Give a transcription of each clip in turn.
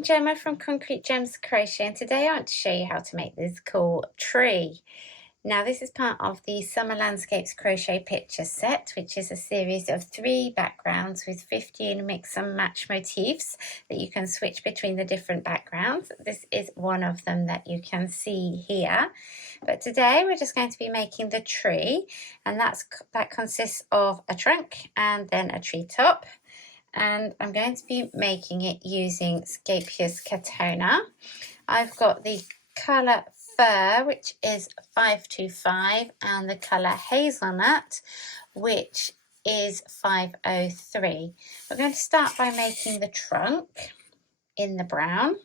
I'm Gemma from Concrete Gems Crochet, and today I want to show you how to make this cool tree. Now this is part of the Summer Landscapes Crochet Picture Set, which is a series of 3 backgrounds with 15 mix and match motifs that you can switch between the different backgrounds. This is one of them that you can see here. But today we're just going to be making the tree, and that consists of a trunk and then a tree top. And I'm going to be making it using Scapious Katona. I've got the colour Fur, which is 525, and the colour Hazelnut, which is 503. We're going to start by making the trunk in the brown,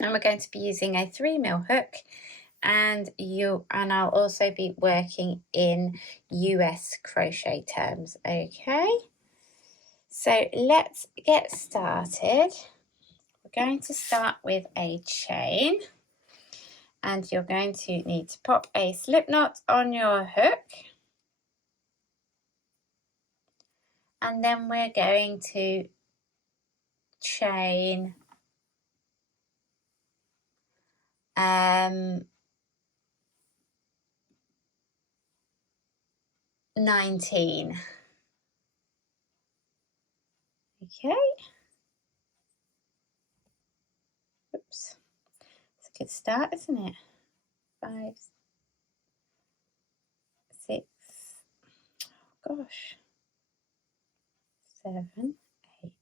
and we're going to be using a 3mm hook, and I'll also be working in US crochet terms, okay? So let's get started. We're going to start with a chain, and you're going to need to pop a slip knot on your hook, and then we're going to chain 19. Okay. Oops. It's a good start, isn't it? 5, 6, oh gosh, 7, 8,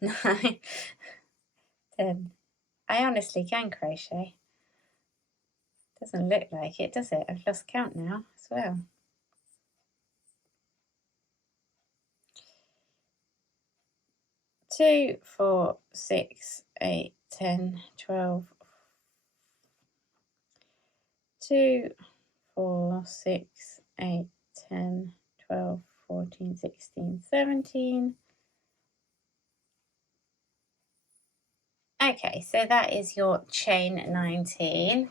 9, 10. I honestly can crochet. Doesn't look like it, does it? I've lost count now as well. Two, 4, 6, 8, 10, 12. 2, 4, 6, 8, 10, 12, 14, 16, 17. Okay, so that is your chain 19.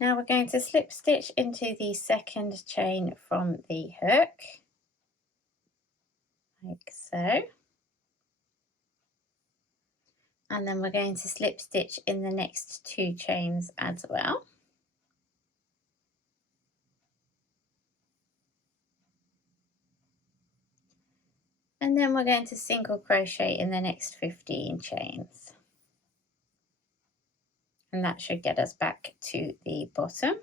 Now we're going to slip stitch into the second chain from the hook, like so. And then we're going to slip stitch in the next 2 chains as well. And then we're going to single crochet in the next 15 chains. And that should get us back to the bottom.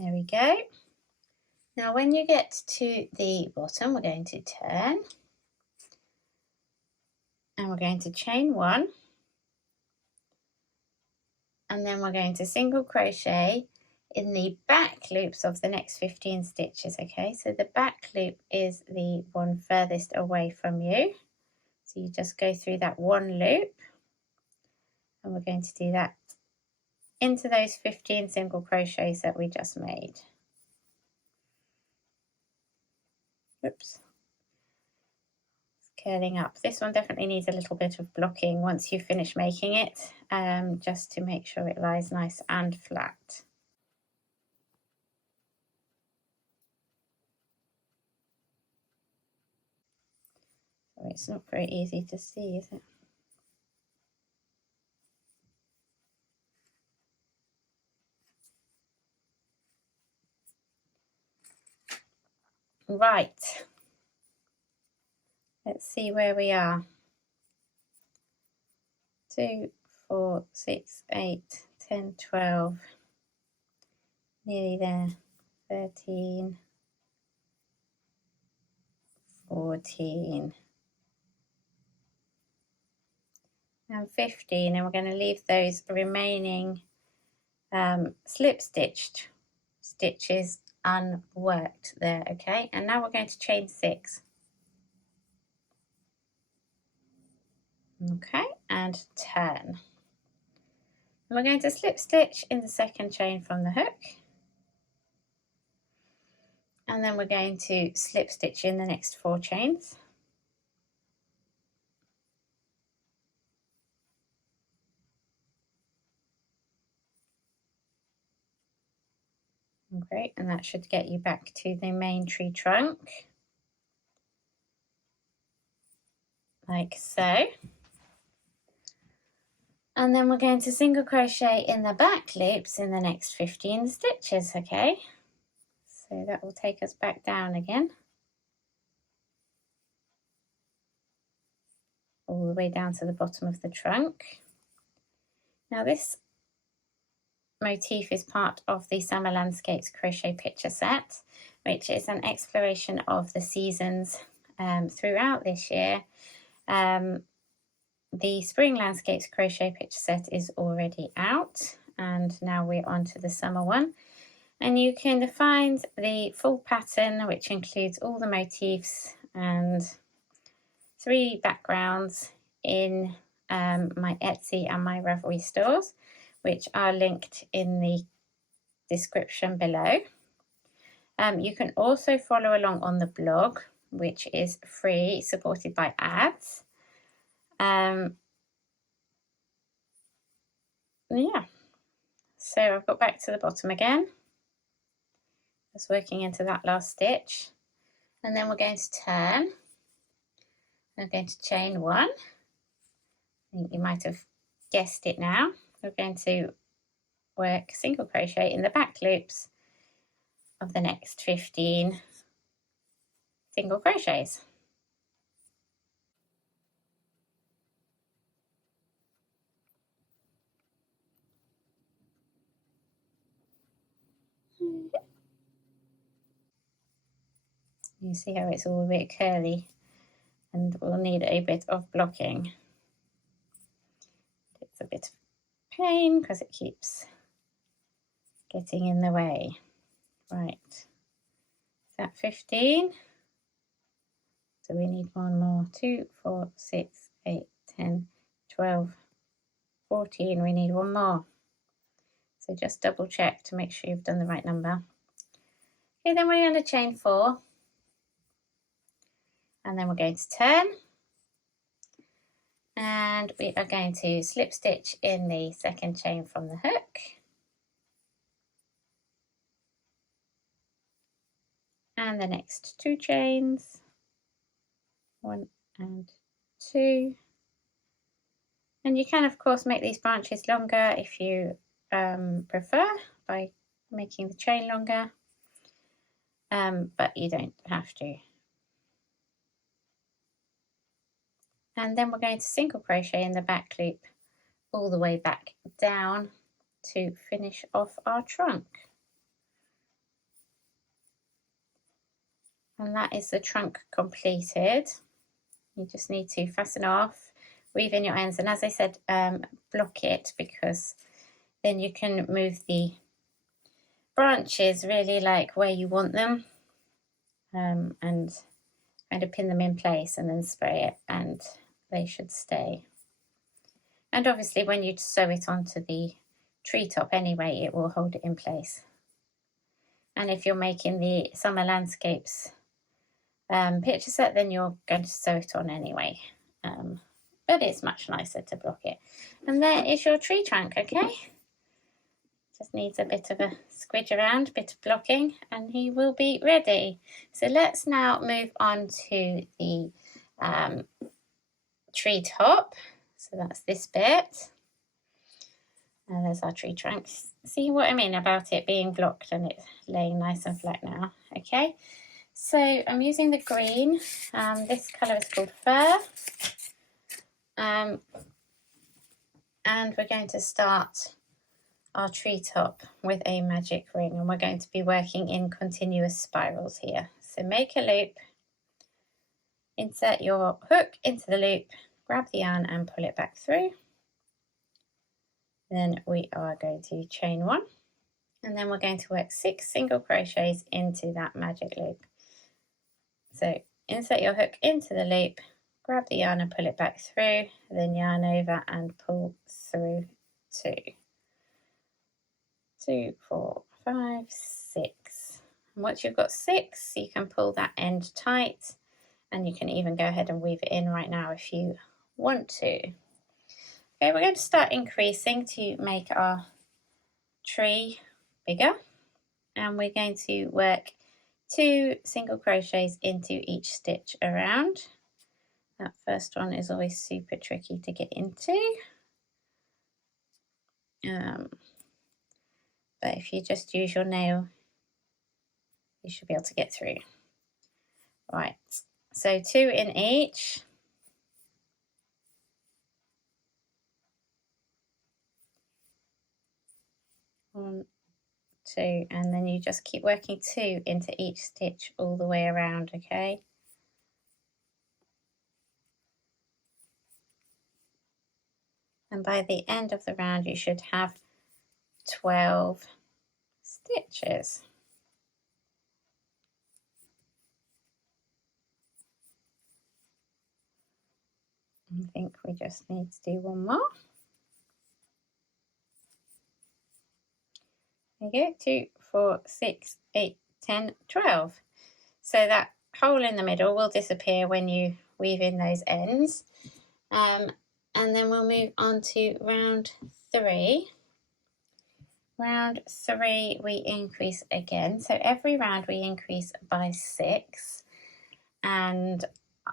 There we go. Now when you get to the bottom, we're going to turn, and we're going to chain 1, and then we're going to single crochet in the back loops of the next 15 stitches, okay? So the back loop is the one furthest away from you. So you just go through that 1 loop, and we're going to do that into those 15 single crochets that we just made. Oops. It's curling up. This one definitely needs a little bit of blocking once you finish making it, just to make sure it lies nice and flat. So it's not very easy to see, is it? Right, let's see where we are. 2, 4, 6, 8, 10, 12, nearly there, 13, 14, and 15, and we're going to leave those remaining slip stitched stitches unworked there, okay? And now we're going to chain 6. Okay, and turn. And we're going to slip stitch in the second chain from the hook, and then we're going to slip stitch in the next 4 chains. Great, and that should get you back to the main tree trunk, like so. And then we're going to single crochet in the back loops in the next 15 stitches, okay? So that will take us back down again, all the way down to the bottom of the trunk. Now this motif is part of the Summer Landscapes crochet picture set, which is an exploration of the seasons throughout this year. The Spring Landscapes crochet picture set is already out, and now we're on to the summer one. And you can find the full pattern, which includes all the motifs and 3 backgrounds, in my Etsy and my Ravelry stores, which are linked in the description below. You can also follow along on the blog, which is free, supported by ads. Yeah, so I've got back to the bottom again, just working into that last stitch, and then we're going to turn. We're going to chain 1. I think you might have guessed it now. We're going to work single crochet in the back loops of the next 15 single crochets. You see how it's all a bit curly, and we'll need a bit of blocking. It's a bit of pain because it keeps getting in the way. Right, is that 15? So we need one more. 2, 4, 6, 8, 10, 12, 14. We need one more. So just double check to make sure you've done the right number. Okay, then we're going to chain 4. And then we're going to turn. And we are going to slip stitch in the second chain from the hook. And the next 2 chains. 1 and 2. And you can, of course, make these branches longer if you prefer, by making the chain longer, but you don't have to. And then we're going to single crochet in the back loop all the way back down to finish off our trunk. And that is the trunk completed. You just need to fasten off, weave in your ends, and as I said, block it, because then you can move the branches really like where you want them, and kind of pin them in place and then spray it, and they should stay. And obviously when you sew it onto the treetop anyway, it will hold it in place. And if you're making the Summer Landscapes picture set, then you're going to sew it on anyway, but it's much nicer to block it. And there is your tree trunk, okay? Just needs a bit of a squidge around, bit of blocking, and he will be ready. So let's now move on to the tree top. So that's this bit. And there's our tree trunk. See what I mean about it being blocked and it laying nice and flat now, okay? So I'm using the green. This colour is called Fur. And we're going to start our treetop with a magic ring, and we're going to be working in continuous spirals here. So make a loop, insert your hook into the loop, grab the yarn and pull it back through. Then we are going to chain 1, and then we're going to work 6 single crochets into that magic loop. So insert your hook into the loop, grab the yarn and pull it back through, then yarn over and pull through 2. 2, 4, 5, 6. And once you've got 6, you can pull that end tight, and you can even go ahead and weave it in right now if you want to. Okay, we're going to start increasing to make our tree bigger, and we're going to work 2 single crochets into each stitch around. That first one is always super tricky to get into, but if you just use your nail, you should be able to get through. Right, so 2 in each. One, 2, and then you just keep working 2 into each stitch all the way around, okay? And by the end of the round you should have 12 stitches. I think we just need to do one more. There you go, 2, 4, 6, 8, 10, 12. So that hole in the middle will disappear when you weave in those ends. And then we'll move on to round 3. Round 3 we increase again. So every round we increase by 6. And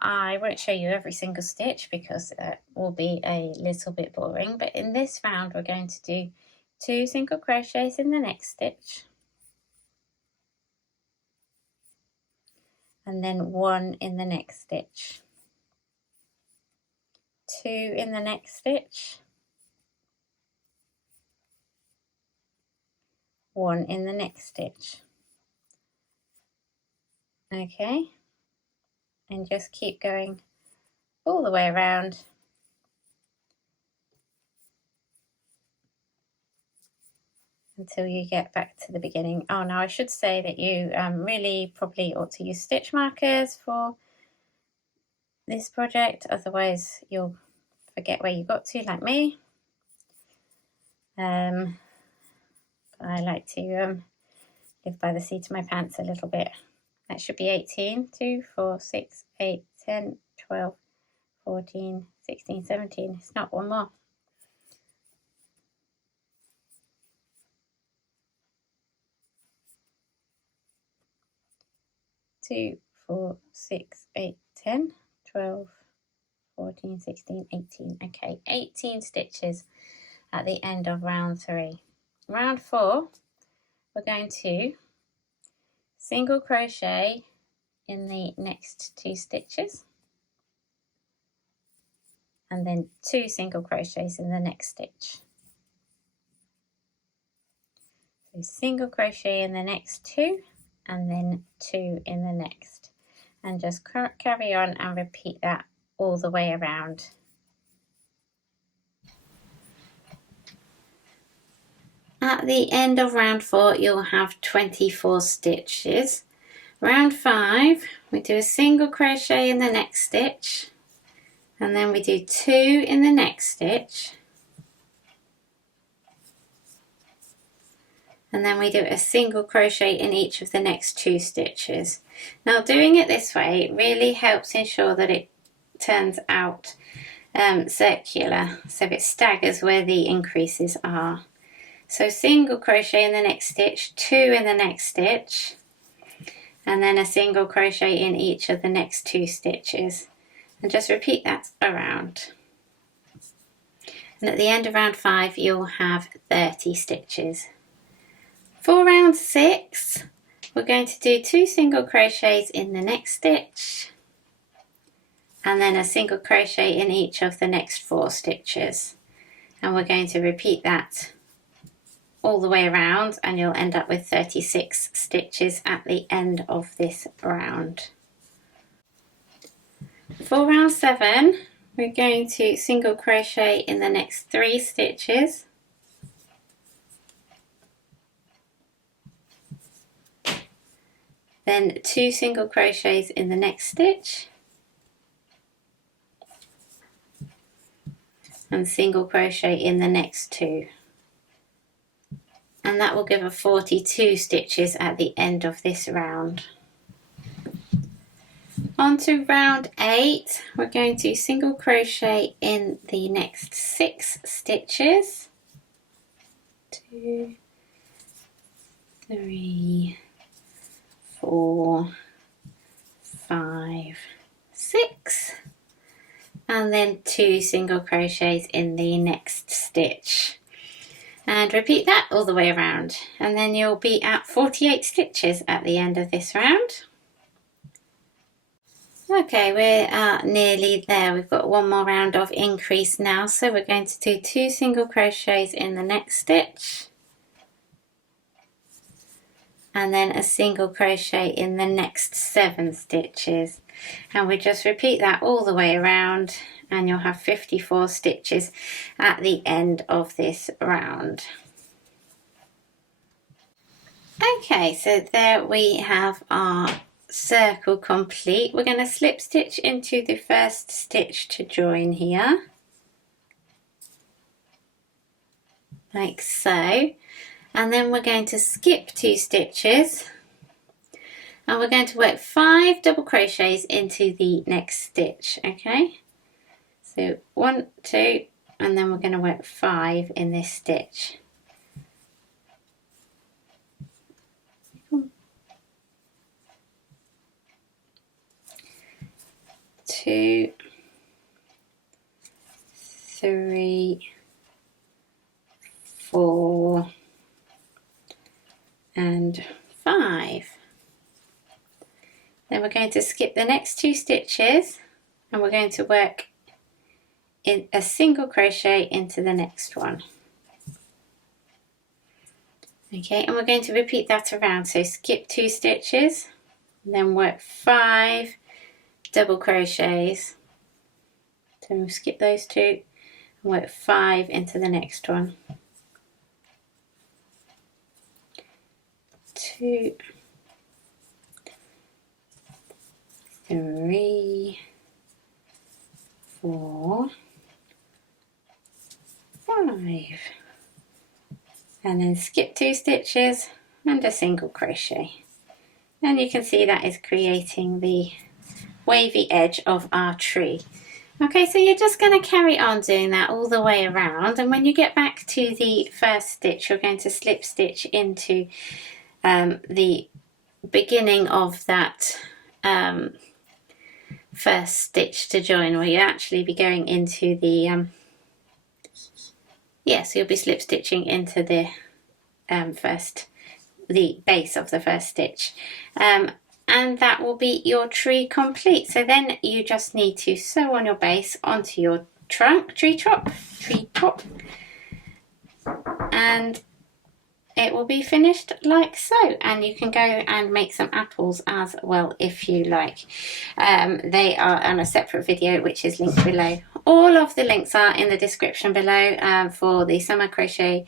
I won't show you every single stitch because it will be a little bit boring. But in this round we're going to do 2 single crochets in the next stitch. And then 1 in the next stitch. 2 in the next stitch. 1 in the next stitch. Okay, and just keep going all the way around until you get back to the beginning. Oh, now I should say that you really probably ought to use stitch markers for this project, otherwise you'll forget where you got to, like me. I like to live by the seat of my pants a little bit. That should be 18. 2, 4, 6, 8, 10, 12, 14, 16, 17. It's not one more. 2, 4, 6, 8, 10, 12, 14, 16, 18. Okay, 18 stitches at the end of round 3. Round 4, we're going to single crochet in the next 2 stitches, and then 2 single crochets in the next stitch. So single crochet in the next 2, and then 2 in the next, and just carry on and repeat that all the way around. At the end of round 4 you'll have 24 stitches. Round 5 we do a single crochet in the next stitch, and then we do 2 in the next stitch, and then we do a single crochet in each of the next 2 stitches. Now doing it this way really helps ensure that it turns out circular, so it staggers where the increases are. So single crochet in the next stitch, 2 in the next stitch, and then a single crochet in each of the next 2 stitches, and just repeat that around. And at the end of round 5 you'll have 30 stitches. For round 6 we're going to do 2 single crochets in the next stitch, and then a single crochet in each of the next 4 stitches, and we're going to repeat that all the way around, and you'll end up with 36 stitches at the end of this round. For round 7 we're going to single crochet in the next 3 stitches, then 2 single crochets in the next stitch, and single crochet in the next 2. And that will give us 42 stitches at the end of this round. On to round 8, we're going to single crochet in the next 6 stitches. 2, 3, 4, 5, 6, and then 2 single crochets in the next stitch, and repeat that all the way around, and then you'll be at 48 stitches at the end of this round. Okay, we're nearly there. We've got one more round of increase now, so we're going to do 2 single crochets in the next stitch, and then a single crochet in the next 7 stitches, and we just repeat that all the way around, and you'll have 54 stitches at the end of this round. Okay, so there we have our circle complete. We're going to slip stitch into the first stitch to join here, like so, and then we're going to skip 2 stitches, and we're going to work 5 double crochets into the next stitch. Okay, so 1, 2, and then we're going to work 5 in this stitch. 2, 3, 4, and 5. Then we're going to skip the next 2 stitches, and we're going to work in a single crochet into the next one. Okay, and we're going to repeat that around, so skip 2 stitches, then work 5 double crochets, so we'll skip those 2 and work 5 into the next one. 2, 3, 4, 5, and then skip 2 stitches and a single crochet, and you can see that is creating the wavy edge of our tree. Okay, so you're just going to carry on doing that all the way around, and when you get back to the first stitch, you're going to slip stitch into the beginning of that first stitch to join, where you'll actually be going into the so you'll be slip stitching into the the base of the first stitch, and that will be your tree complete. So then you just need to sew on your base onto your tree top, and it will be finished like so, and you can go and make some apples as well if you like. They are on a separate video which is linked below. All of the links are in the description below for the summer crochet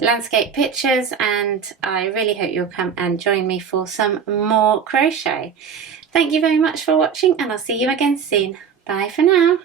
landscape pictures, and I really hope you'll come and join me for some more crochet. Thank you very much for watching, and I'll see you again soon. Bye for now.